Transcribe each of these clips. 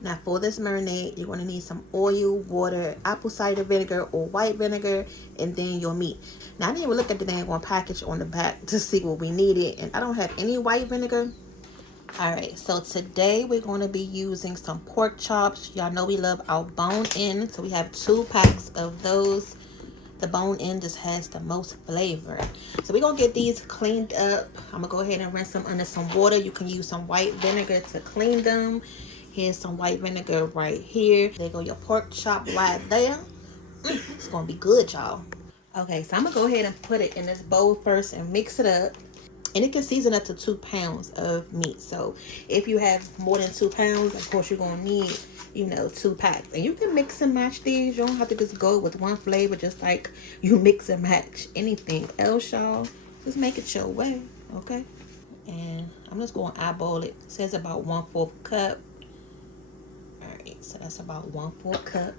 Now for this marinade, you're going to need some oil, water, apple cider vinegar or white vinegar, and then your meat. Now I didn't even look at the dang one package on the back to see what we needed, and I don't have any white vinegar. Alright, so today we're going to be using some pork chops. Y'all know we love our bone in, so we have 2 packs of those. The bone in just has the most flavor. So we're going to get these cleaned up. I'm going to go ahead and rinse them under some water. You can use some white vinegar to clean them. Here's some white vinegar right here. There go your pork chop right there. It's going to be good, y'all. Okay, so I'm going to go ahead and put it in this bowl first and mix it up. And it can season up to 2 pounds of meat. So if you have more than 2 pounds, of course you're going to need, you know, 2 packs. And you can mix and match these. You don't have to just go with one flavor, just like you mix and match anything else, y'all. Just make it your way, okay? And I'm just going to eyeball it. It says about 1/4 cup. All right, so that's about 1/4 cup.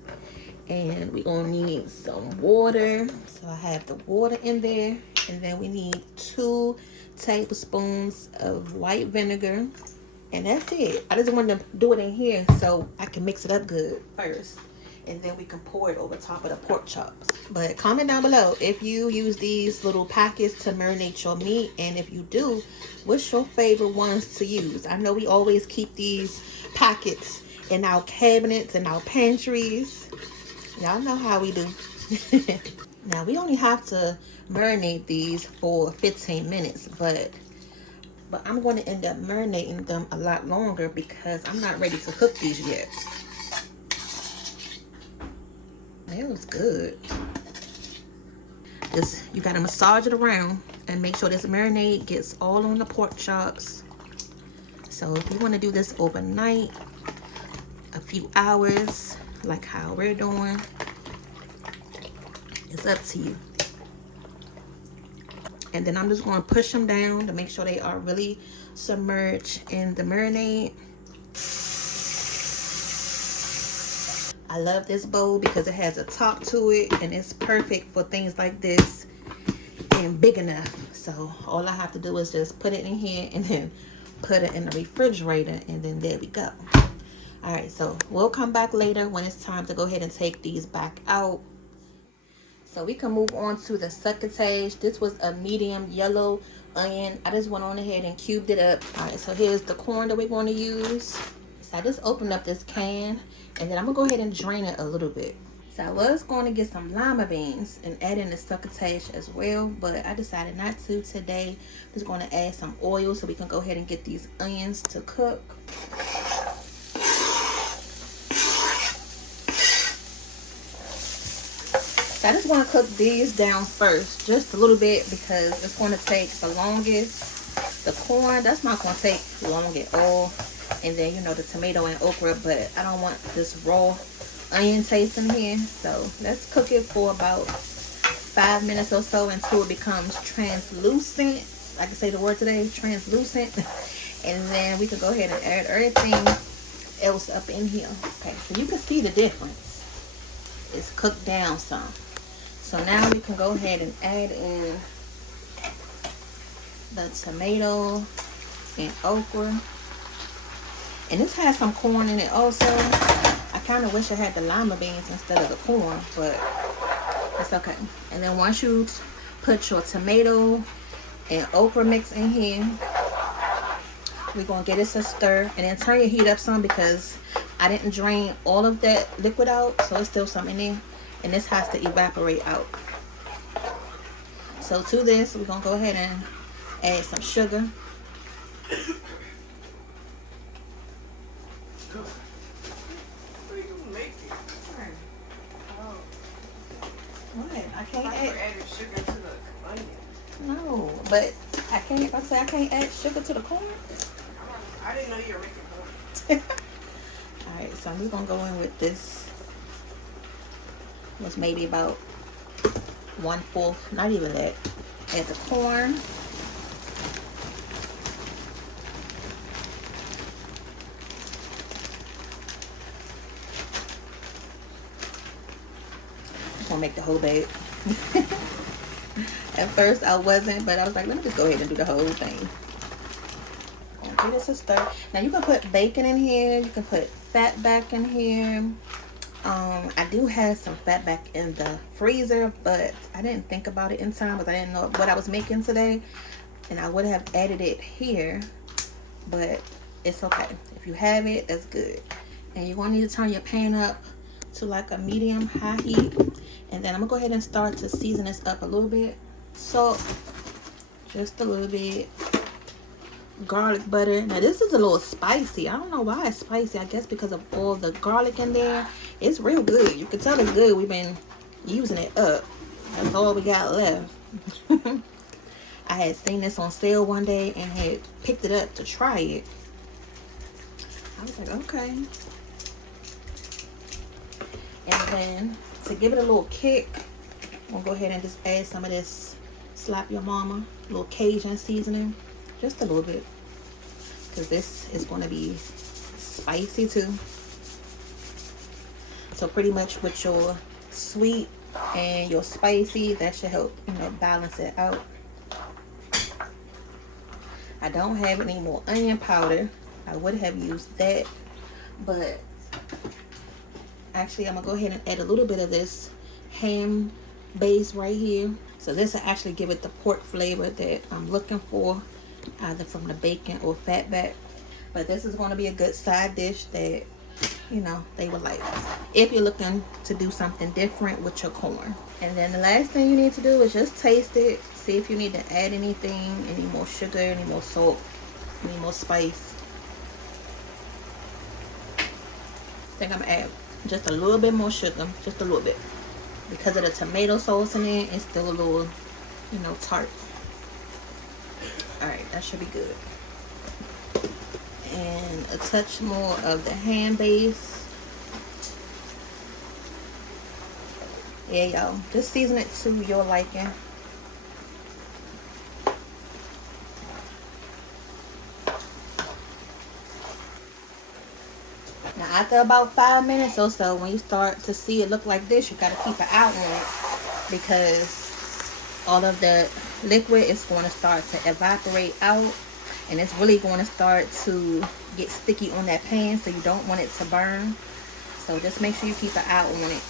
And we're going to need some water. So I have the water in there. And then we need 2 tablespoons of white vinegar. And that's it. I just wanted to do it in here so I can mix it up good first. And then we can pour it over top of the pork chops. But comment down below if you use these little packets to marinate your meat. And if you do, what's your favorite ones to use? I know we always keep these packets in our cabinets and our pantries. Y'all know how we do. Now we only have to marinate these for 15 minutes, but I'm going to end up marinating them a lot longer because I'm not ready to cook these yet. That was good. Just, you got to massage it around and make sure this marinade gets all on the pork chops. So if you want to do this overnight, a few hours, like how we're doing, it's up to you. And then I'm just going to push them down to make sure they are really submerged in the marinade. I love this bowl because it has a top to it and it's perfect for things like this and big enough. So all I have to do is just put it in here and then put it in the refrigerator, and then there we go. All right, so we'll come back later when it's time to go ahead and take these back out. So we can move on to the succotash. This was a medium yellow onion. I just went on ahead and cubed it up. All right, so here's the corn that we're going to use. So I just opened up this can, and then I'm going to go ahead and drain it a little bit. So I was going to get some lima beans and add in the succotash as well, but I decided not to today. I'm just going to add some oil so we can go ahead and get these onions to cook. So I just want to cook these down first, just a little bit, because it's going to take the longest. The corn, that's not going to take long at all. And then, you know, the tomato and okra, but I don't want this raw onion taste in here. So let's cook it for about 5 minutes or so until it becomes translucent. I can say the word today, translucent. And then we can go ahead and add everything else up in here. Okay, so you can see the difference. It's cooked down some. So now we can go ahead and add in the tomato and okra. And this has some corn in it also. I kind of wish I had the lima beans instead of the corn, but it's okay. And then once you put your tomato and okra mix in here, we're going to get it to stir. And then turn your heat up some because I didn't drain all of that liquid out. So it's still some in there. And this has to evaporate out. So to this, we're going to go ahead and add some sugar. What? I can't add sugar to the onion. No, but I can't. I say I can't add sugar to the corn. I didn't know you were making corn. All right, so I'm just gonna go in with this. It's maybe about 1/4, not even that. Add the corn. Gonna make the whole bag. At first I wasn't, but I was like, let me just go ahead and do the whole thing. Give this a stir. Now you can put bacon in here, you can put fat back in here. I do have some fat back in the freezer, but I didn't think about it in time because I didn't know what I was making today, and I would have added it here, but it's okay. If you have it, that's good. And you're going to need to turn your pan up to like a medium high heat, and then I'm gonna go ahead and start to season this up a little bit. Salt, just a little bit. Garlic butter. Now this is a little spicy. I don't know why it's spicy. I guess because of all the garlic in there. It's real good. You can tell it's good. We've been using it up. That's all we got left. I had seen this on sale one day and had picked it up to try it. I was like, okay. And then to give it a little kick, I'm gonna go ahead and just add some of this Slap Your Mama, a little Cajun seasoning. Just a little bit, because this is going to be spicy too. So pretty much with your sweet and your spicy, that should help, you know, balance it out. I don't have any more onion powder. I would have used that, but actually I'm gonna go ahead and add a little bit of this ham base right here. So this will actually give it the pork flavor that I'm looking for, either from the bacon or fat back. But this is going to be a good side dish that, you know, they would like if you're looking to do something different with your corn. And then the last thing you need to do is just taste it, see if you need to add anything, any more sugar, any more salt, any more spice. I think I'm gonna add just a little bit more sugar, just a little bit, because of the tomato sauce in it. It's still a little, you know, tart. Alright, that should be good. And a touch more of the ham base. Yeah, y'all. Just season it to your liking. Now, after about 5 minutes or so, when you start to see it look like this, you gotta keep an eye on it, because all of the liquid is going to start to evaporate out, and it's really going to start to get sticky on that pan, so you don't want it to burn. So just make sure you keep an eye on it.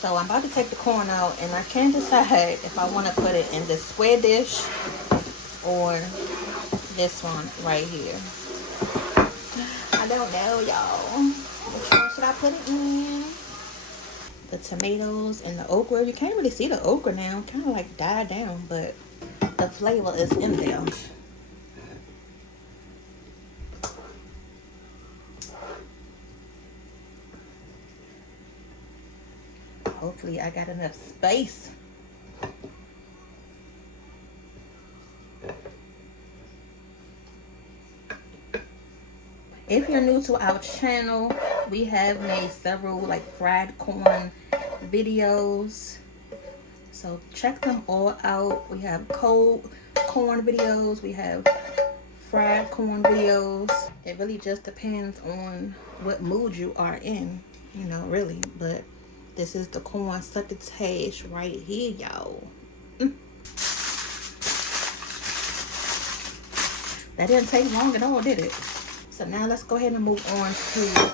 So I'm about to take the corn out, and I can't decide if I want to put it in this square dish or this one right here. I don't know, y'all. Which one should I put it in? The tomatoes and the okra. You can't really see the okra now. Kind of like died down, but the flavor is in there. Hopefully I got enough space. If you're new to our channel, we have made several like fried corn videos, so check them all out. We have cold corn videos, we have fried corn videos. It really just depends on what mood you are in, you know, really. But this is the corn succotash right here, y'all. That didn't take long at all, did it? So now let's go ahead and move on to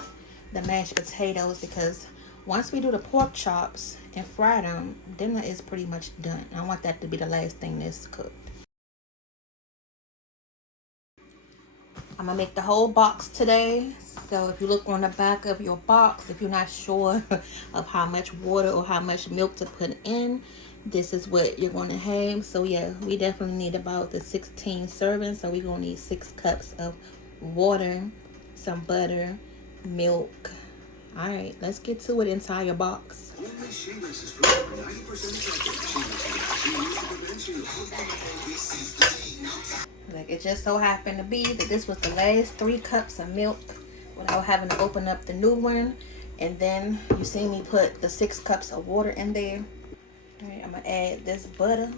the mashed potatoes, because once we do the pork chops and fry them, dinner is pretty much done. I want that to be the last thing that's cooked. I'm gonna make the whole box today. So if you look on the back of your box, if you're not sure of how much water or how much milk to put in, this is what you're going to have. So yeah, we definitely need about the 16 servings. So we're gonna need 6 cups of water, some butter, milk. All right, let's get to it. Entire box. Like, it just so happened to be that this was the last 3 cups of milk without having to open up the new one. And then you see me put the 6 cups of water in there. All right, I'm gonna add this butter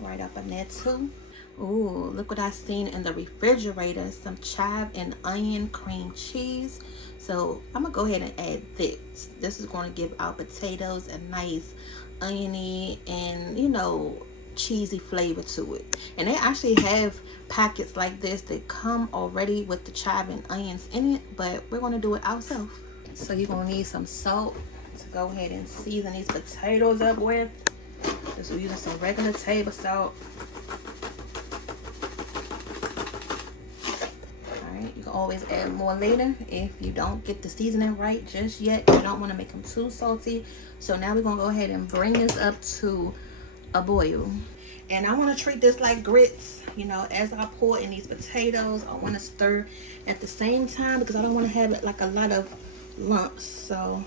right up in there too. Ooh, look what I seen in the refrigerator. Some chive and onion cream cheese. So I'm gonna go ahead and add this. This is going to give our potatoes a nice oniony and, you know, cheesy flavor to it. And they actually have packets like this that come already with the chive and onions in it, but we're going to do it ourselves. So you're going to need some salt to go ahead and season these potatoes up with. Just using some regular table salt. Alright, you can always add more later if you don't get the seasoning right just yet. You don't want to make them too salty. So now we're going to go ahead and bring this up to a boil. And I want to treat this like grits. You know, as I pour in these potatoes, I want to stir at the same time because I don't want to have it like a lot of lumps. So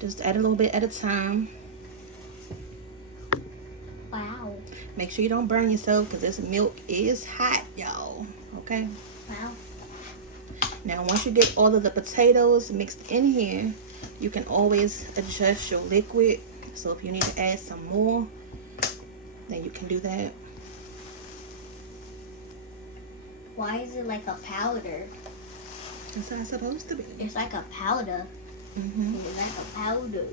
just add a little bit at a time. Wow. Make sure you don't burn yourself because this milk is hot, y'all. Okay? Wow. Now, once you get all of the potatoes mixed in here, you can always adjust your liquid. So if you need to add some more, then you can do that. Why is it like a powder? That's how it's supposed to be. It's like a powder. It's like a powder.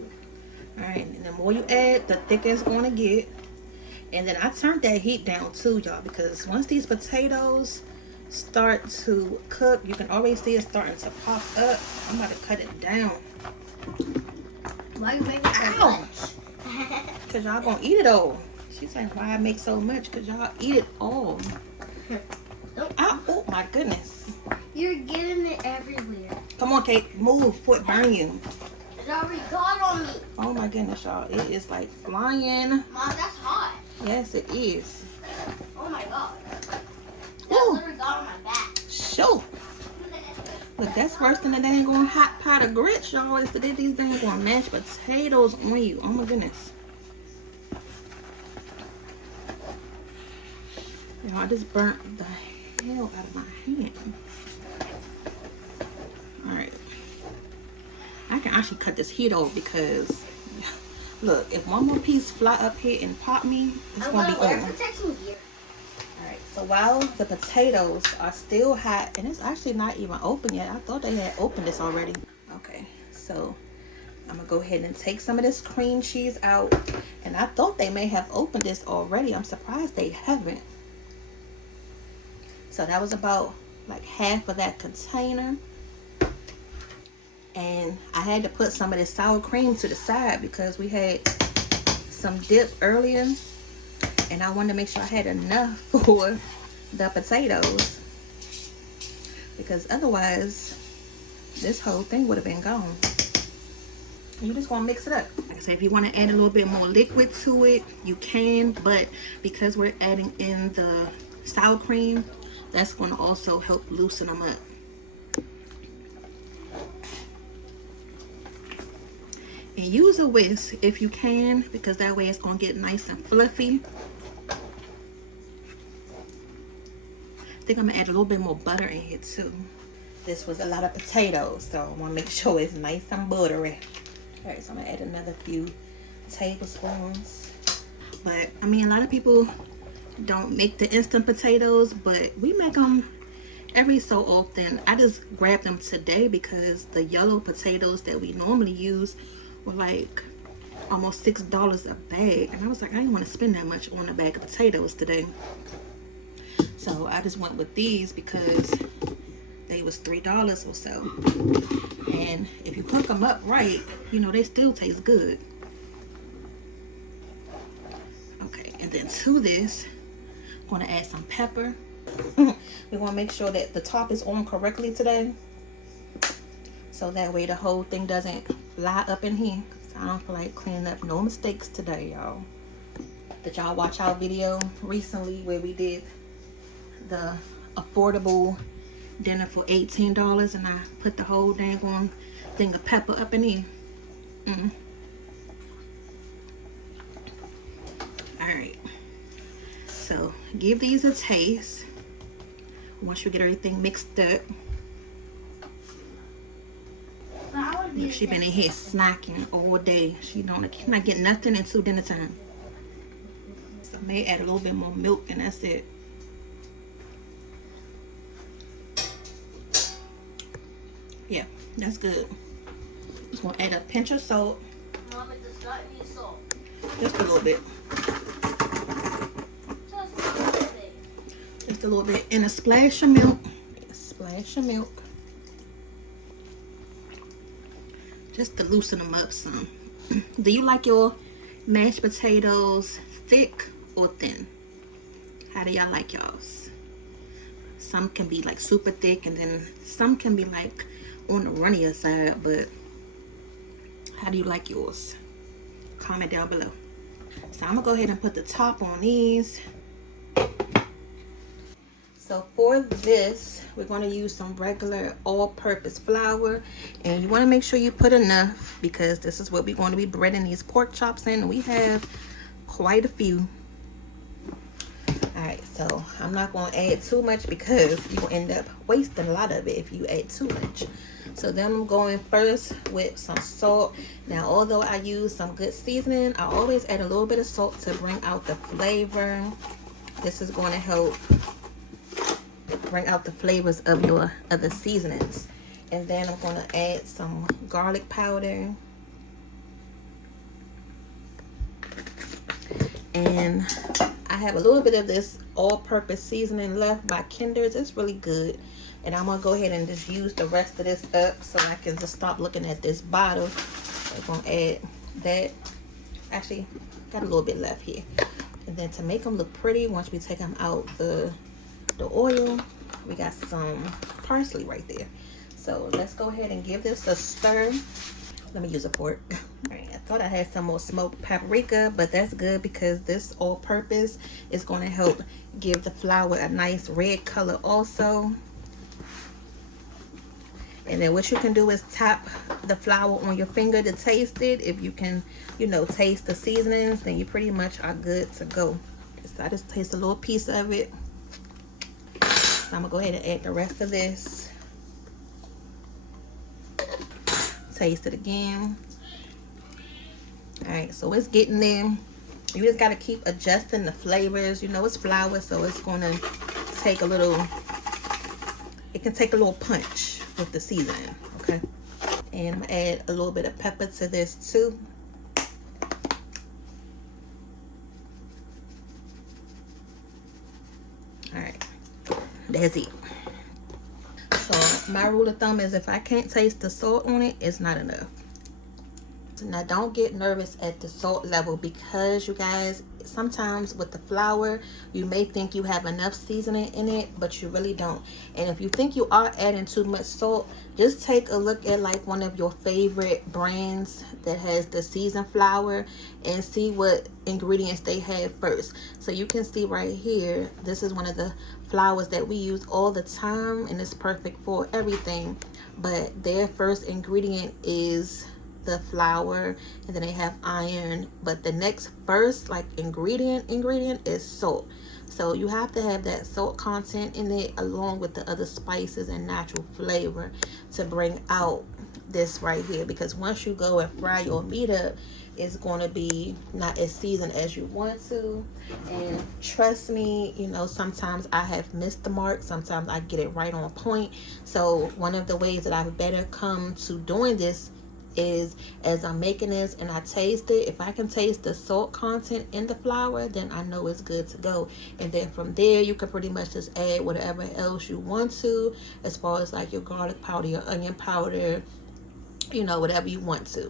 Alright, and the more you add, the thicker it's going to get. And then I turned that heat down too, y'all, because once these potatoes start to cook, you can already see it starting to pop up. I'm about to cut it down. Why are you making so much? Because y'all going to eat it all. She's like, why I make so much? Because y'all eat it all. Oh my goodness. You're getting it everywhere. Come on, Kate. Move before it burn you. It already got on me. Oh my goodness, y'all. It is like flying. Mom, that's hot. Yes, it is. Oh my god. That Ooh. literally got on my back. Shoot. Look, that's worse than the dang on hot pot of grits, y'all. Is to get these dang on mashed potatoes on you. Oh my goodness. Y'all, I just burnt the hell out of my hand. Alright. I can actually cut this heat off because, look, if one more piece fly up here and pop me, it's going to be on. Protection gear. Alright, so while the potatoes are still hot, and it's actually not even open yet. I thought they had opened this already. Okay, so I'm going to go ahead and take some of this cream cheese out. And I thought they may have opened this already. I'm surprised they haven't. So that was about like half of that container. And I had to put some of this sour cream to the side because we had some dip earlier. And I wanted to make sure I had enough for the potatoes. Because otherwise, this whole thing would have been gone. You just want to mix it up. Like I said, if you want to add a little bit more liquid to it, you can. But because we're adding in the sour cream, that's going to also help loosen them up. And use a whisk if you can, because that way it's going to get nice and fluffy. I think I'm going to add a little bit more butter in here too. This was a lot of potatoes, so I want to make sure it's nice and buttery. Alright, so I'm going to add another few tablespoons. But, I mean, a lot of people don't make the instant potatoes, but we make them every so often. I just grabbed them today because the yellow potatoes that we normally use were like almost $6 a bag, and I was like, I didn't want to spend that much on a bag of potatoes today. So I just went with these because they was $3 or so. And if you cook them up right, you know, they still taste good. Okay, and then to this, I'm going to add some pepper. We want to make sure that the top is on correctly today. So that way the whole thing doesn't fly up in here. I don't feel like cleaning up no mistakes today, y'all. Did y'all watch our video recently where we did the affordable dinner for $18 and I put the whole dang on thing of pepper up in here? Alright. So give these a taste once you get everything mixed up. She been in here snacking all day. She not getting nothing until dinner time. So I may add a little bit more milk and that's it. Yeah, that's good. Just gonna add a pinch of salt. Just a little bit. Just a little bit. And a splash of milk. A splash of milk. Just to loosen them up some. Do you like your mashed potatoes thick or thin? How do y'all like y'all's? Some can be like super thick, and then some can be like on the runnier side, but how do you like yours? Comment down below. So I'm gonna go ahead and put the top on these. So for this, we're going to use some regular all-purpose flour, and you want to make sure you put enough because this is what we're going to be breading these pork chops in. We have quite a few. Alright, so I'm not going to add too much because you will end up wasting a lot of it if you add too much. So then I'm going first with some salt. Now, although I use some good seasoning, I always add a little bit of salt to bring out the flavor. This is going to help bring out the flavors of your other seasonings. And then I'm going to add some garlic powder. And I have a little bit of this all-purpose seasoning left by Kinder's. It's really good. And I'm going to go ahead and just use the rest of this up so I can just stop looking at this bottle. I'm going to add that. Actually, got a little bit left here. And then to make them look pretty, once we take them out the oil, we got some parsley right there. So let's go ahead and give this a stir. Let me use a fork. All right, I thought I had some more smoked paprika, but that's good because this all-purpose is going to help give the flour a nice red color also. And then what you can do is tap the flour on your finger to taste it. If you can, you know, taste the seasonings, then you pretty much are good to go. So I just taste a little piece of it. So I'm gonna go ahead and add the rest of this. Taste it again. All right, so it's getting there. You just gotta keep adjusting the flavors. You know, it's flour, so it's gonna take a little, it can take a little punch with the seasoning, okay? And I'm gonna add a little bit of pepper to this too. All right, that's it. So my rule of thumb is if I can't taste the salt on it, it's not enough. Now don't get nervous at the salt level because you guys, sometimes with the flour you may think you have enough seasoning in it, but you really don't. And if you think you are adding too much salt, just take a look at like one of your favorite brands that has the seasoned flour and see what ingredients they have first. So you can see right here, this is one of the flours that we use all the time and it's perfect for everything, but their first ingredient is the flour, and then they have iron, but the next first like ingredient is salt. So you have to have that salt content in it along with the other spices and natural flavor to bring out this right here, because once you go and fry your meat up, it's going to be not as seasoned as you want to. And trust me, you know, sometimes I have missed the mark, sometimes I get it right on point. So one of the ways that I've better come to doing this is as I'm making this and I taste it, if I can taste the salt content in the flour, then I know it's good to go. And then from there you can pretty much just add whatever else you want to, as far as like your garlic powder, your onion powder, you know, whatever you want to.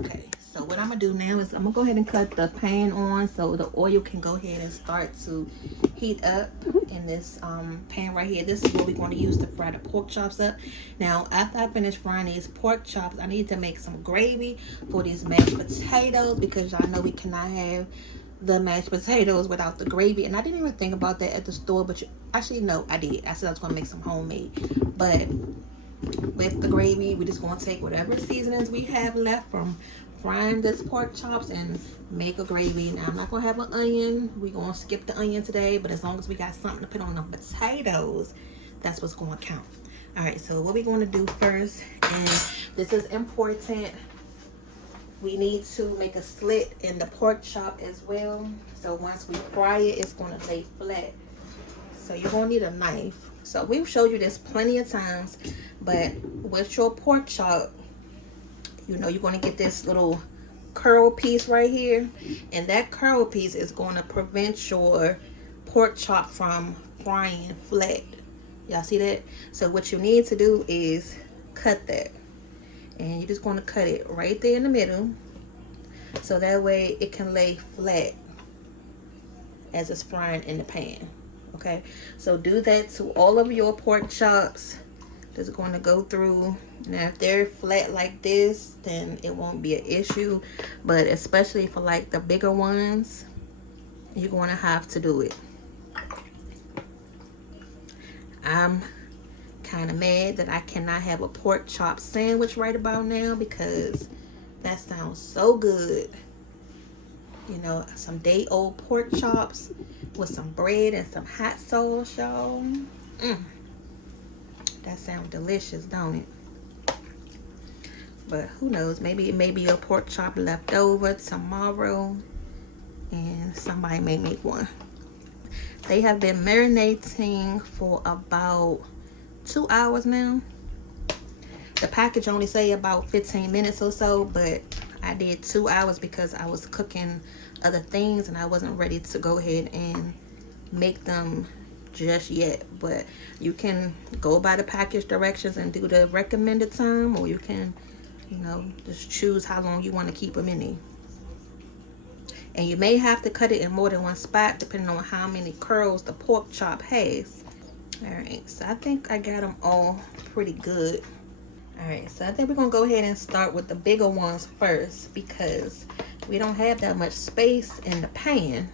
Okay, so what I'm gonna do now is I'm gonna go ahead and cut the pan on so the oil can go ahead and start to heat up in this pan right here. This is what we're going to use to fry the pork chops up. Now after I finish frying these pork chops, I need to make some gravy for these mashed potatoes, because y'all know we cannot have the mashed potatoes without the gravy. And I didn't even think about that at the store, but actually no, I did. I said I was going to make some homemade, but with the gravy we're just going to take whatever seasonings we have left from frying this pork chops and make a gravy. Now I'm not gonna have an onion, we're gonna skip the onion today, but as long as we got something to put on the potatoes, that's what's gonna count. All right, so what we're going to do first, and this is important, we need to make a slit in the pork chop as well. So once we fry it, it's going to lay flat. So you're going to need a knife. So we've showed you this plenty of times, but with your pork chop, you know, you're going to get this little curl piece right here, and that curl piece is going to prevent your pork chop from frying flat. Y'all see that? So what you need to do is cut that, and you're just going to cut it right there in the middle, so that way it can lay flat as it's frying in the pan. Okay, so do that to all of your pork chops. Just going to go through. Now if they're flat like this, then it won't be an issue, but especially for like the bigger ones, you're going to have to do it. I'm kind of mad that I cannot have a pork chop sandwich right about now, because that sounds so good. You know, some day old pork chops with some bread and some hot sauce, y'all. That sounds delicious, don't it? But who knows, maybe it may be a pork chop left over tomorrow and somebody may make one. They have been marinating for about 2 hours now. The package only say about 15 minutes or so, but I did 2 hours because I was cooking other things and I wasn't ready to go ahead and make them just yet. But you can go by the package directions and do the recommended time, or you can, you know, just choose how long you want to keep them in there. And you may have to cut it in more than one spot depending on how many curls the pork chop has. Alright, so I think I got them all pretty good. Alright, so I think we're going to go ahead and start with the bigger ones first, because we don't have that much space in the pan,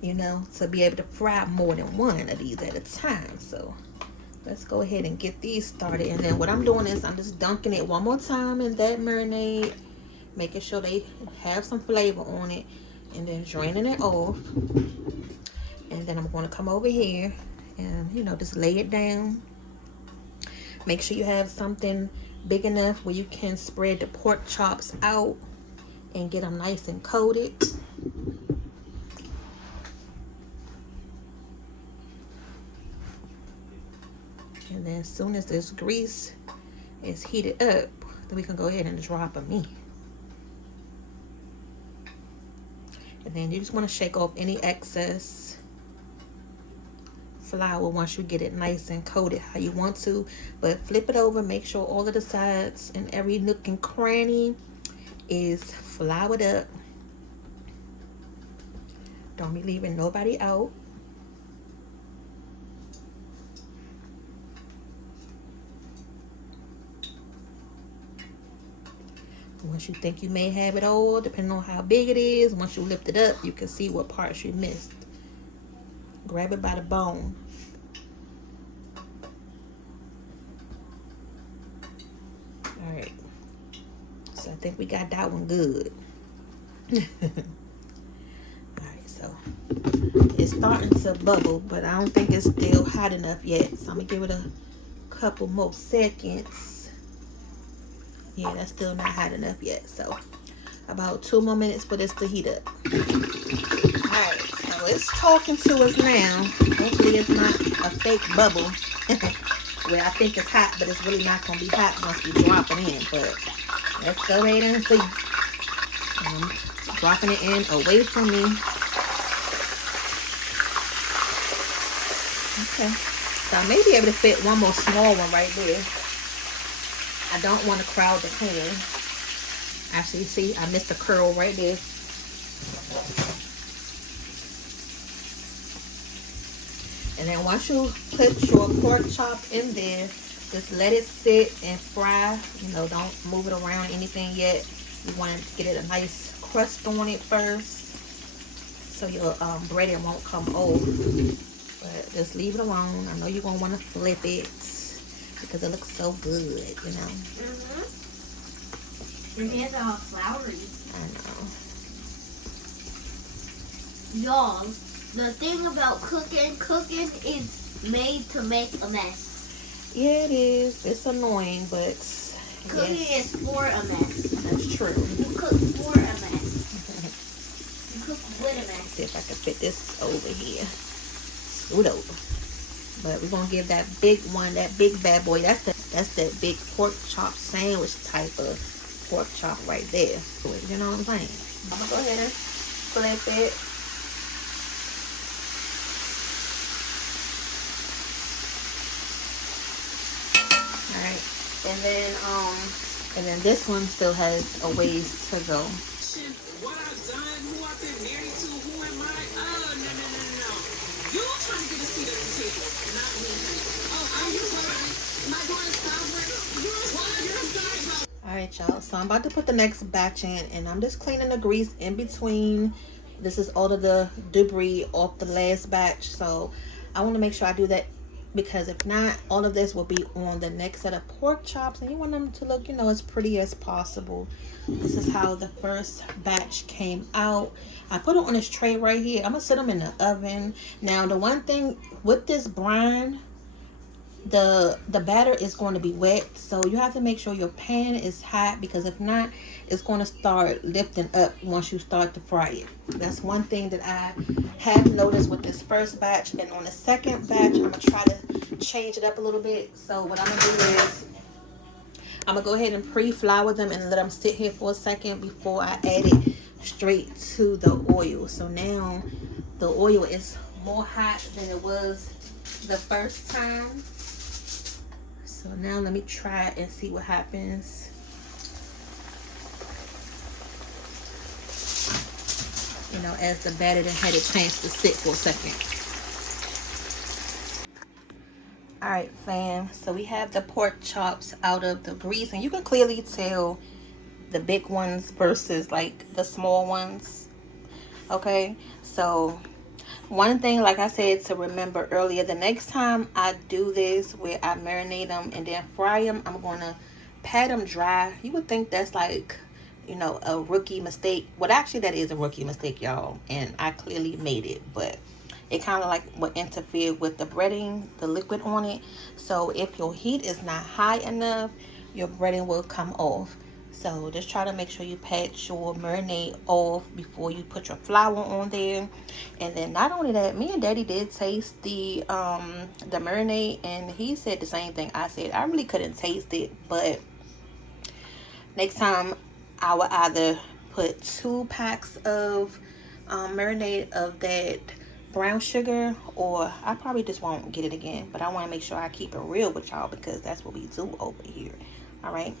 you know, to be able to fry more than one of these at a time. So let's go ahead and get these started. And then what I'm doing is I'm just dunking it one more time in that marinade, making sure they have some flavor on it, and then draining it off. And then I'm going to come over here and, you know, just lay it down. Make sure you have something big enough where you can spread the pork chops out and get them nice and coated. And then as soon as this grease is heated up, then we can go ahead and drop them in. And then you just want to shake off any excess flour once you get it nice and coated how you want to. But flip it over, make sure all of the sides and every nook and cranny is floured up. Don't be leaving nobody out. Once you think you may have it all, depending on how big it is, once you lift it up, you can see what parts you missed. Grab it by the bone. Alright. So I think we got that one good. Alright, so it's starting to bubble, but I don't think it's still hot enough yet. So I'm going to give it a couple more seconds. Yeah, that's still not hot enough yet. So about 2 more minutes for this to heat up. Alright, so it's talking to us now. Hopefully it's not a fake bubble. Where I think it's hot, but it's really not going to be hot once we drop it in. But let's go ahead and see. I'm dropping it in away from me. Okay. So I may be able to fit one more small one right there. I don't want to crowd the pan. Actually, see, I missed a curl right there. And then once you put your pork chop in there, just let it sit and fry. You know, don't move it around anything yet. You want to get it a nice crust on it first, so your breading won't come off. But just leave it alone. I know you're going to want to flip it because it looks so good, you know. Your hands are all floury. I know. Y'all, the thing about cooking is made to make a mess. Yeah, it is. It's annoying, but cooking yes, is for a mess. that's true. You cook for a mess. You cook with a mess. See if I can fit this over here. Scoot over. But we're gonna give that big one, that big bad boy. That's that big pork chop sandwich type of pork chop right there. You know what I'm saying? I'm gonna go ahead and flip it. All right, and then this one still has a ways to go. What I've done, who I've been married to, who am I? Oh, no. You trying to get a seat at the table, not me. Oh, I'm your wife. My daughter's favorite. All right, y'all. So I'm about to put the next batch in, and I'm just cleaning the grease in between. This is all of the debris off the last batch, so I want to make sure I do that, because if not, all of this will be on the next set of pork chops, and you want them to look, you know, as pretty as possible. This is how the first batch came out. I put it on this tray right here. I'm gonna set them in the oven. Now, the one thing with this brine, the batter is going to be wet, so you have to make sure your pan is hot, because if not, it's going to start lifting up once you start to fry it. That's one thing that I have noticed with this first batch. And on the second batch, I'm gonna try to change it up a little bit. So what I'm gonna do is I'm gonna go ahead and pre-flour them and let them sit here for a second before I add it straight to the oil. So now the oil is more hot than it was the first time. So now let me try and see what happens. You know, as the batter done had a chance to sit for a second. All right, fam. So we have the pork chops out of the grease, and you can clearly tell the big ones versus like the small ones. Okay, so one thing, like I said, to remember earlier, the next time I do this where I marinate them and then fry them, I'm gonna pat them dry. You would think that's like, you know, a rookie mistake. Well, actually that is a rookie mistake, y'all, and I clearly made it, but it kind of like will interfere with the breading, the liquid on it. So if your heat is not high enough, your breading will come off. So just try to make sure you pat your marinade off before you put your flour on there. And then not only that, me and Daddy did taste the marinade, and he said the same thing I said. I really couldn't taste it, but next time I will either put 2 packs of marinade of that brown sugar, or I probably just won't get it again. But I want to make sure I keep it real with y'all, because that's what we do over here. All right.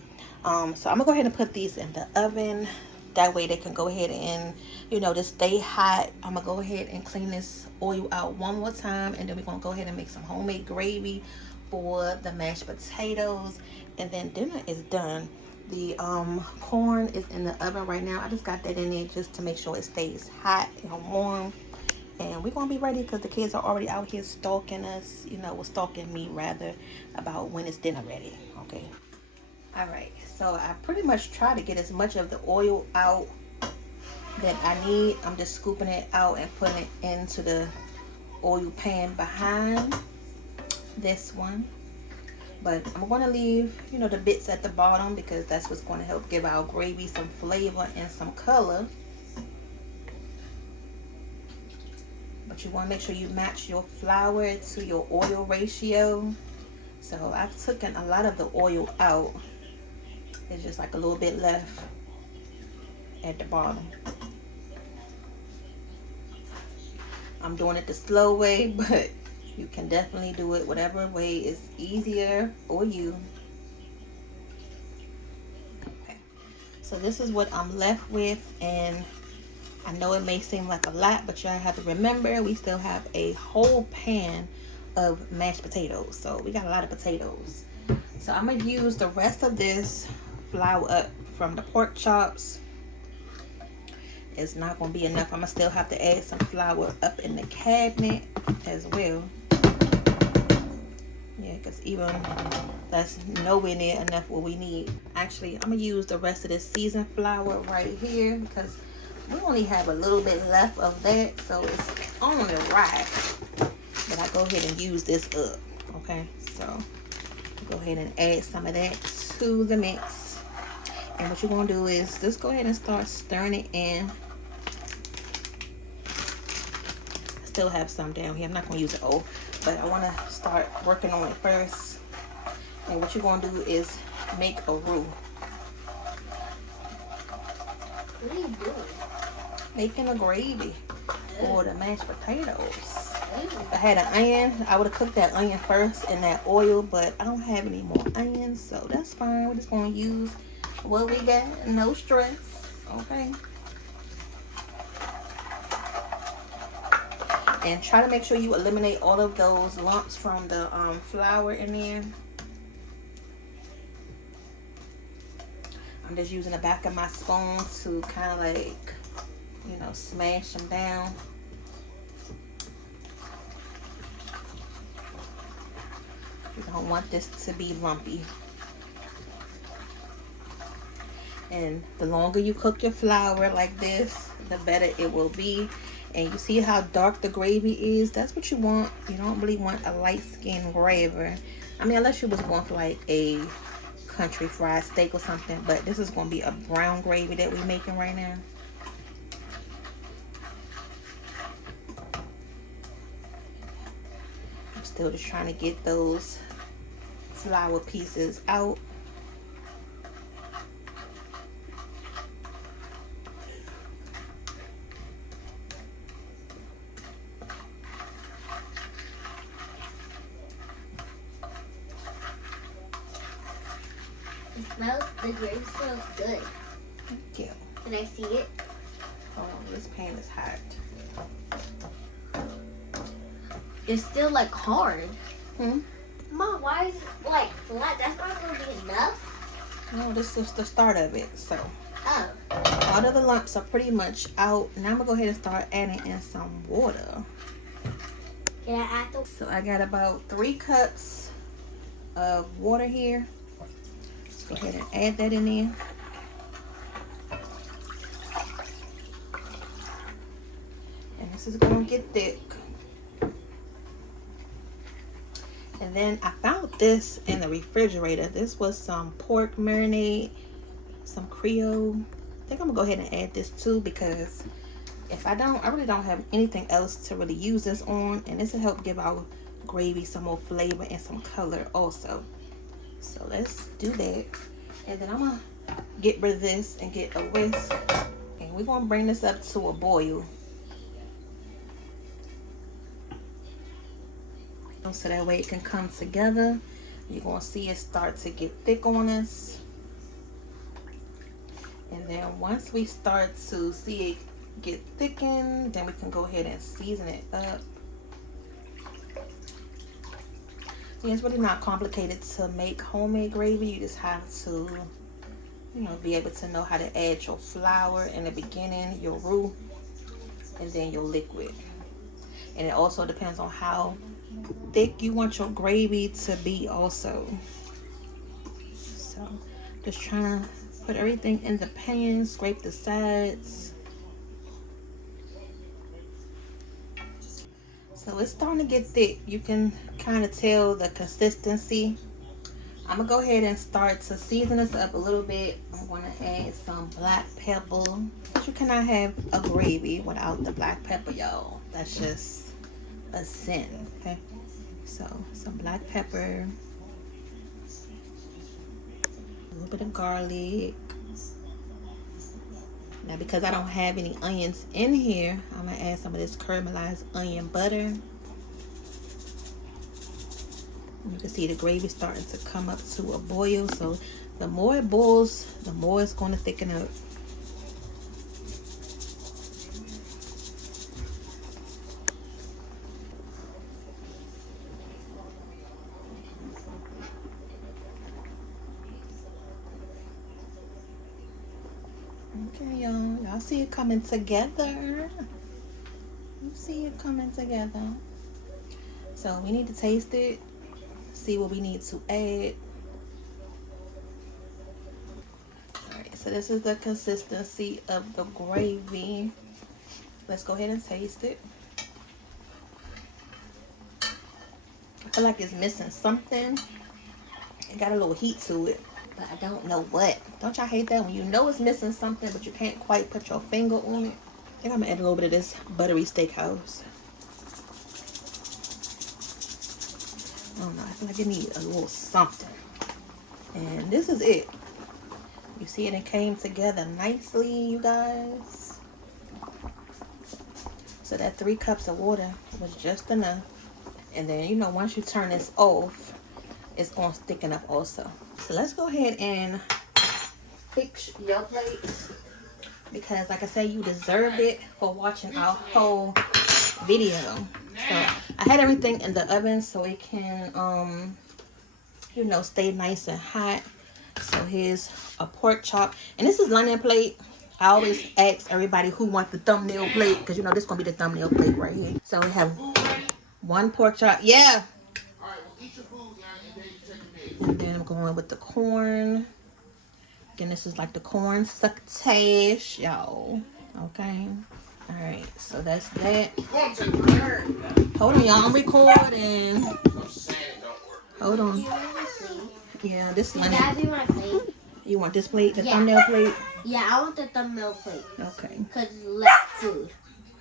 So I'm gonna go ahead and put these in the oven. That way they can go ahead and, you know, just stay hot. I'm gonna go ahead and clean this oil out one more time, and then we're gonna go ahead and make some homemade gravy for the mashed potatoes, and then dinner is done. The corn is in the oven right now. I just got that in there just to make sure it stays hot and warm. And we're gonna be ready, because the kids are already out here stalking us, you know, well, stalking me rather, about when it's dinner ready. Okay. All right, so I pretty much try to get as much of the oil out that I need. I'm just scooping it out and putting it into the oil pan behind this one. But I'm going to leave, you know, the bits at the bottom, because that's what's going to help give our gravy some flavor and some color. But you want to make sure you match your flour to your oil ratio. So I've taken a lot of the oil out. There's just like a little bit left at the bottom. I'm doing it the slow way, but you can definitely do it whatever way is easier for you. Okay, so this is what I'm left with, and I know it may seem like a lot, but y'all have to remember we still have a whole pan of mashed potatoes, so we got a lot of potatoes. So I'm gonna use the rest of this flour up from the pork chops. It's not gonna be enough. I'm gonna still have to add some flour up in the cabinet as well. Yeah, because even that's nowhere near enough what we need. Actually, I'm gonna use the rest of this seasoned flour right here, because we only have a little bit left of that, so it's only right that I go ahead and use this up. Okay, so go ahead and add some of that to the mix. And what you're gonna do is just go ahead and start stirring it in. I still have some down here. I'm not gonna use it all, but I wanna start working on it first. And what you're gonna do is make a roux. What are you doing? Making a gravy for the mashed potatoes. Ooh. If I had an onion, I would have cooked that onion first in that oil, but I don't have any more onions, so that's fine. We're just going to use what we got, no stress, okay? And try to make sure you eliminate all of those lumps from the flour in there. I'm just using the back of my spoon to kind of like, you know, smash them down. You don't want this to be lumpy. And the longer you cook your flour like this, the better it will be. And you see how dark the gravy is? That's what you want. You don't really want a light-skinned gravy. I mean, unless you was going for like a country fried steak or something. But this is going to be a brown gravy that we're making right now. I'm still just trying to get those flour pieces out. The gravy smells good. Thank you. Can I see it? Oh, this pan is hot. It's still like hard. Hmm? Mom, why is it like flat? That's not gonna be enough. No, this is the start of it. So Oh. all of the lumps are pretty much out. Now I'm gonna go ahead and start adding in some water. Can I add the? So I got about 3 cups of water here. Let's go ahead and add that in there. And this is gonna get thick. And then I found this in the refrigerator. This was some pork marinade, some Creole. I think I'm gonna go ahead and add this too, because if I really don't have anything else to really use this on, and this will help give our gravy some more flavor and some color also. So let's do that. And then I'm gonna get rid of this and get a whisk, and we're gonna bring this up to a boil. So that way it can come together. You're gonna see it start to get thick on us. And then once we start to see it get thickened, then we can go ahead and season it up. Yeah, it's really not complicated to make homemade gravy. You just have to, you know, be able to know how to add your flour in the beginning, your roux, and then your liquid. And it also depends on how thick you want your gravy to be also. So just trying to put everything in the pan, scrape the sides. So it's starting to get thick. You can kind of tell the consistency. I'm gonna go ahead and start to season this up a little bit. I'm gonna add some black pepper. You cannot have a gravy without the black pepper, y'all. That's just a sin. Okay, so some black pepper, a little bit of garlic. Now because I don't have any onions in here, I'm gonna add some of this caramelized onion butter. You can see the gravy starting to come up to a boil. So the more it boils, the more it's going to thicken up. Okay, y'all see it coming together. You see it coming together. So we need to taste it, see what we need to add. All right, so this is the consistency of the gravy. Let's go ahead and taste it. I feel like it's missing something. It got a little heat to it, but I don't know what. Don't y'all hate that when you know it's missing something, but you can't quite put your finger on it? I think I'm gonna add a little bit of this buttery steakhouse. I don't know, I feel like it needs a little something. And this is it. You see it came together nicely, you guys. So that 3 cups of water was just enough. And then, you know, once you turn this off, it's going to thicken up also. So let's go ahead and fix your plate. Because like I said, you deserved it for watching our whole video. So I had everything in the oven so it can, you know, stay nice and hot. So here's a pork chop. And this is London plate. I always ask everybody who wants the thumbnail plate. Because, you know, this is going to be the thumbnail plate right here. So we have 1 pork chop. Yeah. And then I'm going with the corn. Again, this is like the corn succotash, y'all. Okay. Alright, so that's that. Hold on, y'all. I'm recording. Hold on. Yeah, this one. Can that be my plate? You want this plate, the thumbnail plate? Yeah, I want the thumbnail plate. Okay. Because it's less food.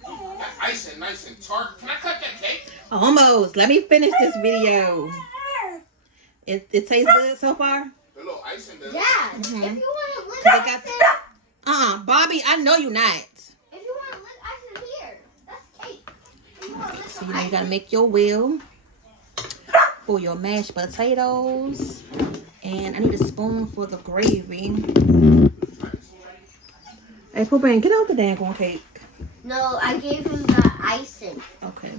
That icing nice and tart. Can I cut that cake? Almost. Let me finish this video. It tastes good so far? The little icing does. Yeah. If you want to lick Cause it icing. Bobby, I know you not. If you want to lick icing here, that's cake. If you want to lick So you know you gotta make your wheel for your mashed potatoes. And I need a spoon for the gravy. Hey, Pooh Bang, get out the daggone cake. No, I gave him the icing. Okay.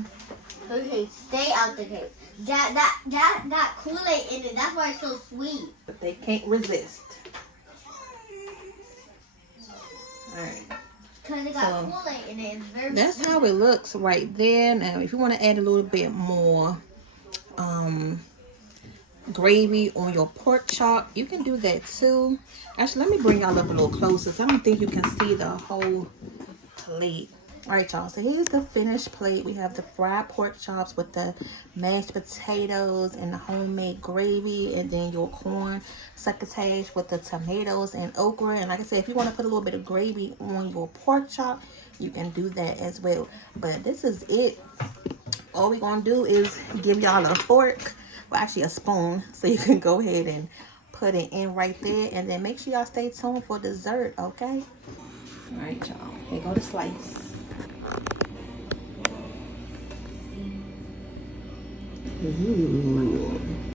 Okay, stay out the cake. That Kool-Aid in it. That's why it's so sweet. But they can't resist. Alright. Because it got Kool-Aid in it. It's very That's sweet. how it looks right there. Now, if you want to add a little bit more gravy on your pork chop, you can do that too. Actually, let me bring y'all up a little closer. So I don't think you can see the whole plate. All right, y'all. So here's the finished plate. We have the fried pork chops with the mashed potatoes and the homemade gravy, and then your corn succotash with the tomatoes and okra. And like I said, if you want to put a little bit of gravy on your pork chop, you can do that as well. But this is it. All we're gonna do is give y'all a fork, well, actually a spoon, so you can go ahead and put it in right there. And then make sure y'all stay tuned for dessert, okay? All right, y'all. Here go the slice. Ooh.